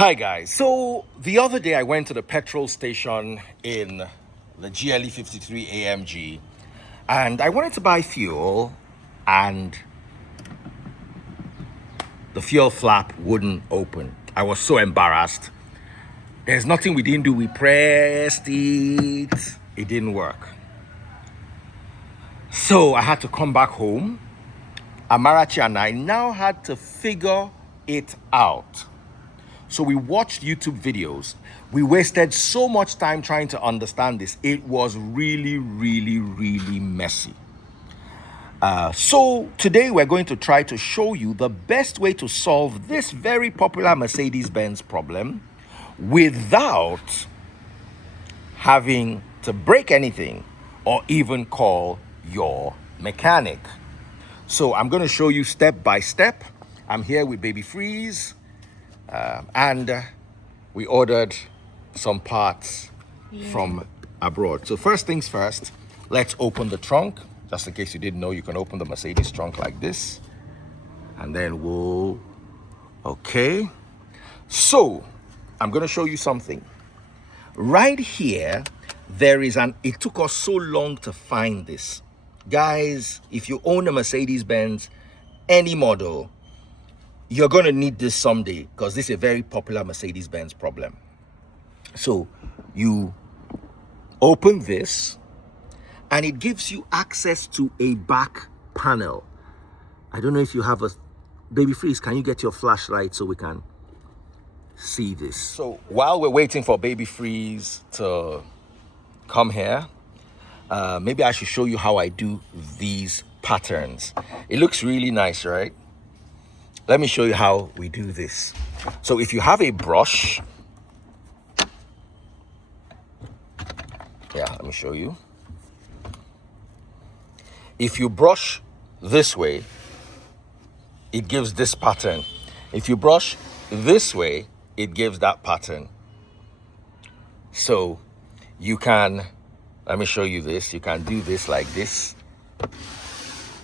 Hi guys, so the other day I went to the petrol station in the GLE53 AMG and I wanted to buy fuel and the fuel flap wouldn't open. I was so embarrassed. There's nothing we didn't do. We pressed it. It didn't work. So I had to come back home. Amarachi and I now had to figure it out. So we watched YouTube videos. We wasted so much time trying to understand this. It was really messy. So today we're going to try to show you the best way to solve this very popular Mercedes-Benz problem without having to break anything or even call your mechanic. So I'm going to show you step by step. I'm here with Baby Freeze. And we ordered some parts from abroad. So first things first, let's open the trunk. Just in case you didn't know, you can open the Mercedes trunk like this. And then we'll... Okay. So, I'm going to show you something. Right here, there is an... It took us so long to find this. Guys, if you own a Mercedes-Benz, any model, you're going to need this someday because this is a very popular Mercedes-Benz problem. So you open this and it gives you access to a back panel. I don't know if you have a... Baby Freeze, can you get your flashlight so we can see this? So while we're waiting for Baby Freeze to come here, maybe I should show you how I do these patterns. It looks really nice, right? Let me show you how we do this. So if you have a brush, let me show you. If you brush this way, it gives this pattern. If you brush this way, it gives that pattern. So you can, let me show you this. You can do this like this.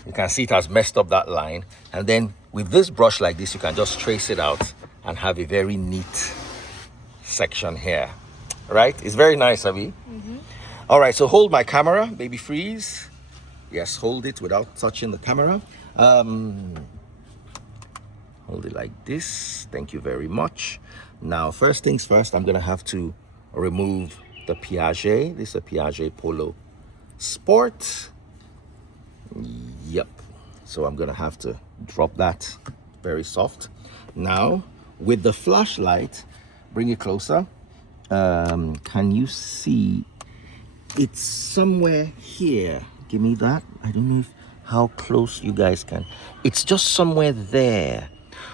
You can see it has messed up that line. And then with this brush like this, you can just trace it out and have a very neat section here. Right? It's very nice, Abby. All right, so hold my camera, Baby Freeze. Yes, hold it without touching the camera. Hold it like this. Thank you very much. Now, first things first, I'm going to have to remove the Piaget. This is a Piaget Polo Sport. Yep. So I'm going to have to drop that very soft. Now, with the flashlight, bring it closer. Can you see? It's somewhere here. Give me that. I don't know how close you guys can. It's just somewhere there.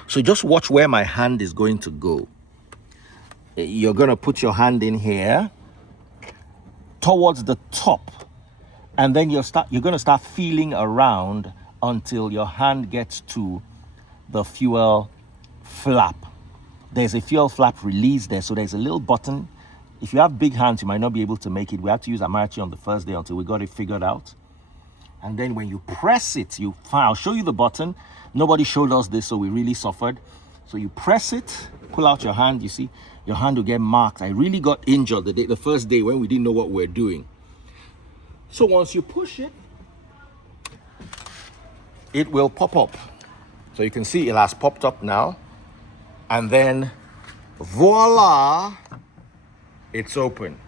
So just watch where my hand is going to go. You're going to put your hand in here towards the top. And then you're going to start feeling around until your hand gets to the fuel flap. There's a fuel flap release there. So there's a little button. If you have big hands, you might not be able to make it. We had to use Amarachi on the first day until we got it figured out. And then when you press it, I'll show you the button. Nobody showed us this, so we really suffered. So you press it, pull out your hand. You see, your hand will get marked. I really got injured the first day when we didn't know what we were doing. So once you push it, it will pop up. So you can see it has popped up now. And then, voila, it's open.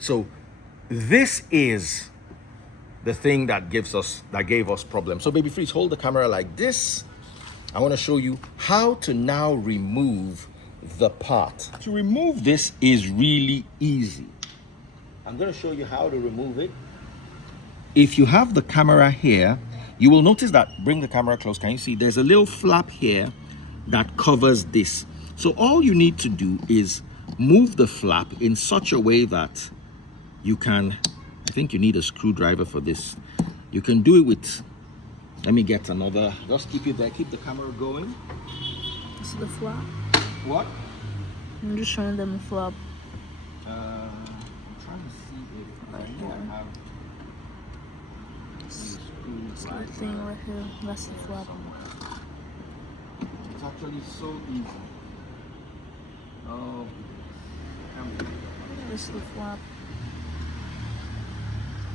So this is the thing that gave us problems. So Baby Freeze, hold the camera like this. I want to show you how to now remove the part. To remove this is really easy. I'm going to show you how to remove it. If you have the camera here, you will notice that, bring the camera close, can you see? There's a little flap here that covers this. So all you need to do is move the flap in such a way that you can, I think you need a screwdriver for this. You can do it with, let me get another, just keep it there, keep the camera going. This is the flap. What? I'm just showing them the flap. I'm trying to see if I have This little thing right here, that's the flap. It's actually so easy. This is the flap.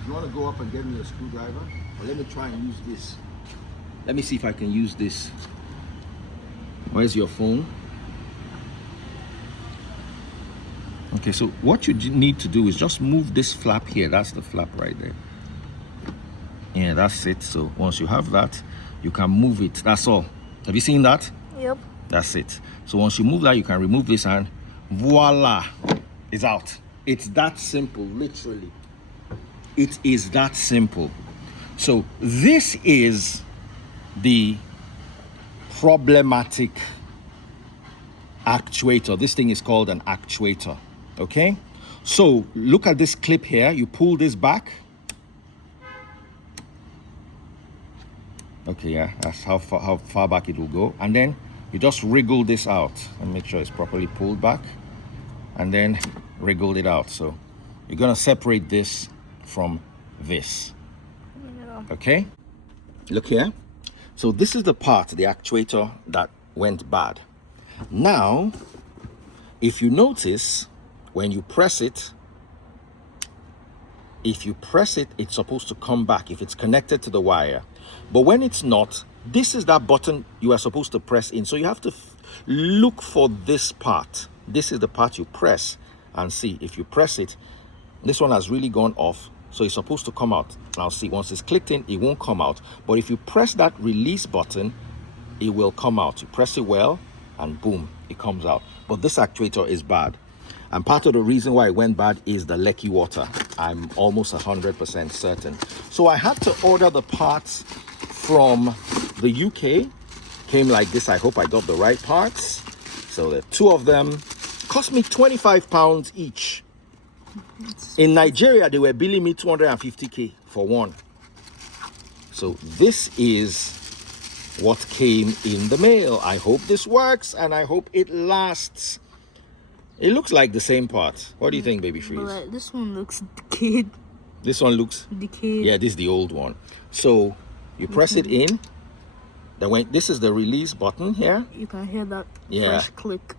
You want to go up and get me a screwdriver? Or let me try and use this. Let me see if I can use this. Where's your phone? Okay, so what you need to do is just move this flap here. That's the flap right there. Yeah, that's it. So once you have that, you can move it. That's all. Have you seen that? Yep. That's it. So once you move that, you can remove this and voila, it's out. It's that simple, literally. It is that simple. So this is the problematic actuator. This thing is called an actuator. Okay, so look at this clip here. You pull this back. Okay, yeah, that's how far back it will go. And then you just wriggle this out and make sure it's properly pulled back, and then wriggle it out. So you're gonna separate this from this. Yeah. Okay, look here. So this is the part, the actuator, that went bad. Now, if you notice, when you press it, it's supposed to come back if it's connected to the wire. But when it's not, this is that button you are supposed to press in. So you have to look for this part. This is the part you press and see. If you press it, this one has really gone off. So it's supposed to come out. Now see, once it's clicked in, it won't come out. But if you press that release button, it will come out. You press it well, and boom, it comes out. But this actuator is bad. And part of the reason why it went bad is the leaky water. I'm almost 100% certain. So I had to order the parts from the UK. Came like this. I hope I got the right parts. So the two of them cost me £25 each. In Nigeria, they were billing me 250k for one. So this is what came in the mail. I hope this works and I hope it lasts. It looks like the same part. What do you think, Baby Freeze? But this one looks decayed. This one looks Decayed. Yeah, this is the old one. So you press it in. Then this is the release button here. You can hear that Yeah. fresh click.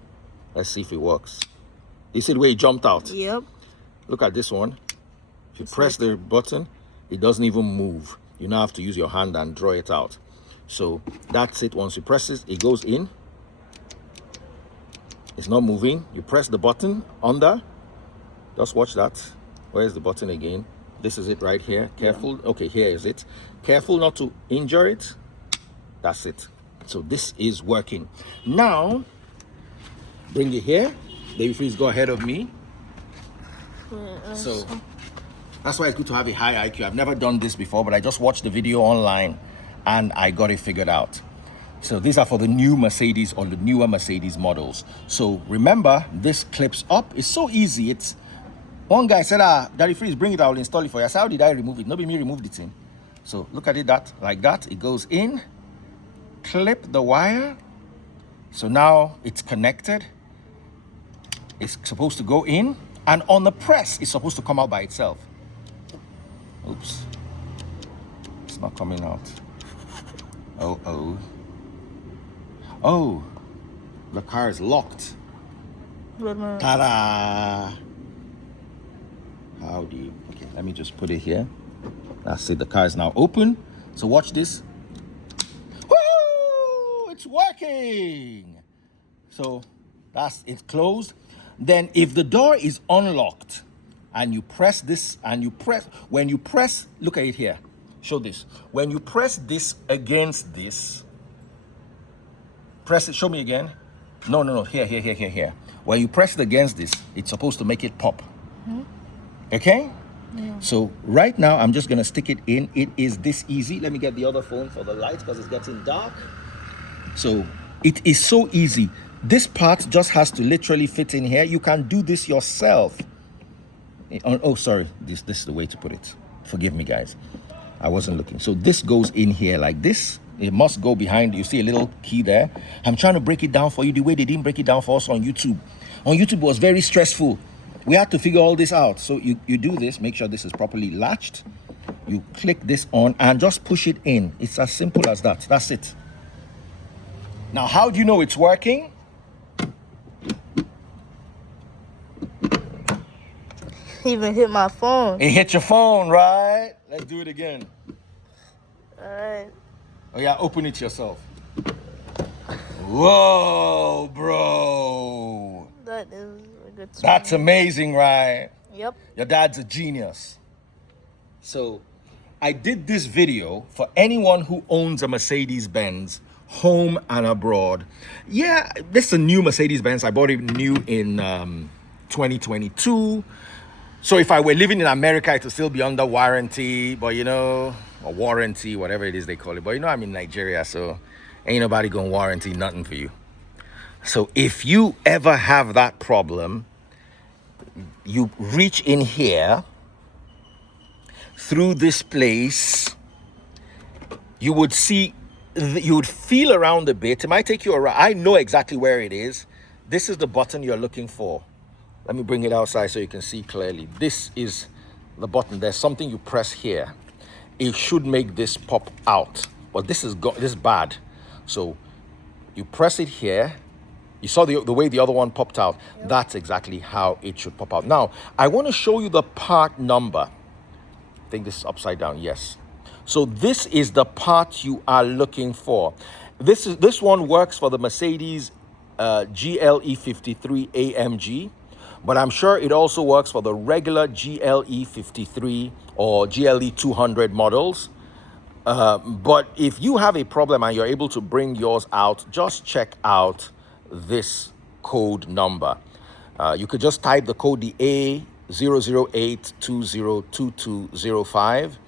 Let's see if it works. You see the way it jumped out? Yep. Look at this one. If you press the button, it doesn't even move. You now have to use your hand and draw it out. So that's it. Once you press it, it goes in. It's not moving. You press the button under. Just watch that. Where's the button again? This is it right here. Careful. Okay, here is it. Careful not to injure it. That's it. So this is working. Now, bring it here. Baby Freeze, go ahead of me. So that's why it's good to have a high IQ. I've never done this before, but I just watched the video online and I got it figured out. So these are for the new Mercedes or the newer Mercedes models. So remember, this clips up. It's so easy. It's one guy said, Daddy Freeze, bring it, I will install it for you. I said, how did I remove it? Nobody me removed it in. So look at it like that. It goes in, clip the wire. So now it's connected. It's supposed to go in, and on the press, it's supposed to come out by itself. Oops. It's not coming out. Oh, the car is locked. Ta-da! How do you... Okay, let me just put it here. That's it. The car is now open. So watch this. Woo! It's working! So that's it closed. Then if the door is unlocked and you press this and when you press, look at it here. Show this. When you press this against this, press it, show me again. No, here. When you press it against this, it's supposed to make it pop. Okay? Yeah. So right now, I'm just gonna stick it in. It is this easy. Let me get the other phone for the light because it's getting dark. So it is so easy. This part just has to literally fit in here. You can do this yourself. Oh, sorry. This is the way to put it. Forgive me, guys. I wasn't looking. So this goes in here like this. It must go behind. You see a little key there. I'm trying to break it down for you the way they didn't break it down for us on YouTube. On YouTube, it was very stressful. We had to figure all this out. So you do this. Make sure this is properly latched. You click this on and just push it in. It's as simple as that. That's it. Now, how do you know it's working? Even hit my phone. It hit your phone, right? Let's do it again. Alright. Oh yeah, open it yourself. Whoa, bro. That is a good That's screen. amazing, right? Yep. Your dad's a genius. So I did this video for anyone who owns a Mercedes-Benz, home and abroad. Yeah, this is a new Mercedes-Benz. I bought it new in 2022. So if I were living in America, it would still be under warranty, but you know, or warranty, whatever it is they call it. But you know, I'm in Nigeria, so ain't nobody gonna warranty nothing for you. So if you ever have that problem, you reach in here through this place, you would see, you would feel around a bit. It might take you around. I know exactly where it is. This is the button you're looking for. Let me bring it outside so you can see clearly. This is the button. There's something you press here. It should make this pop out, but this is bad. So you press it here. You saw the way the other one popped out. Yep. That's exactly how it should pop out. Now, I want to show you the part number. I think this is upside down, yes. So this is the part you are looking for. This one works for the Mercedes GLE53 AMG, but I'm sure it also works for the regular GLE53 or GLE200 models. But if you have a problem and you're able to bring yours out, just check out this code number. You could just type the code, the A008202205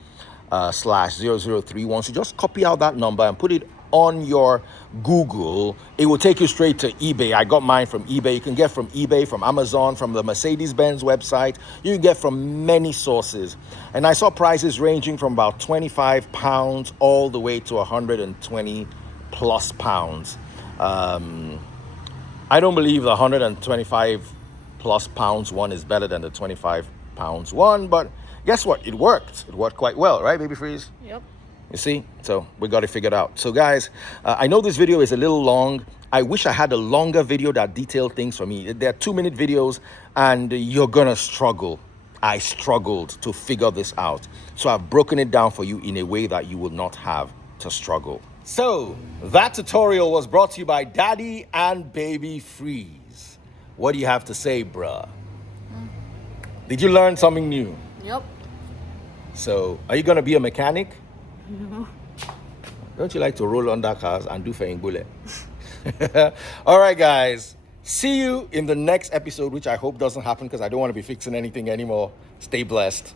/0031. So just copy out that number and put it on your Google. It will take you straight to eBay. I got mine from eBay. You can get from eBay, from Amazon, from the Mercedes-Benz website. You can get from many sources. And I saw prices ranging from about 25 pounds all the way to 120 plus pounds. I don't believe the 125 plus pounds one is better than the 25 pounds one, but guess what? It worked. It worked quite well, right, Baby Freeze? Yep. You see? So we got it figured out. So guys, I know this video is a little long. I wish I had a longer video that detailed things for me. They're 2-minute videos and you're gonna struggle. I struggled to figure this out. So I've broken it down for you in a way that you will not have to struggle. So that tutorial was brought to you by Daddy and Baby Freeze. What do you have to say, bruh? Did you learn something new? Yep. So, are you going to be a mechanic? No. Don't you like to roll under cars and do flying bullet? All right, guys. See you in the next episode, which I hope doesn't happen because I don't want to be fixing anything anymore. Stay blessed.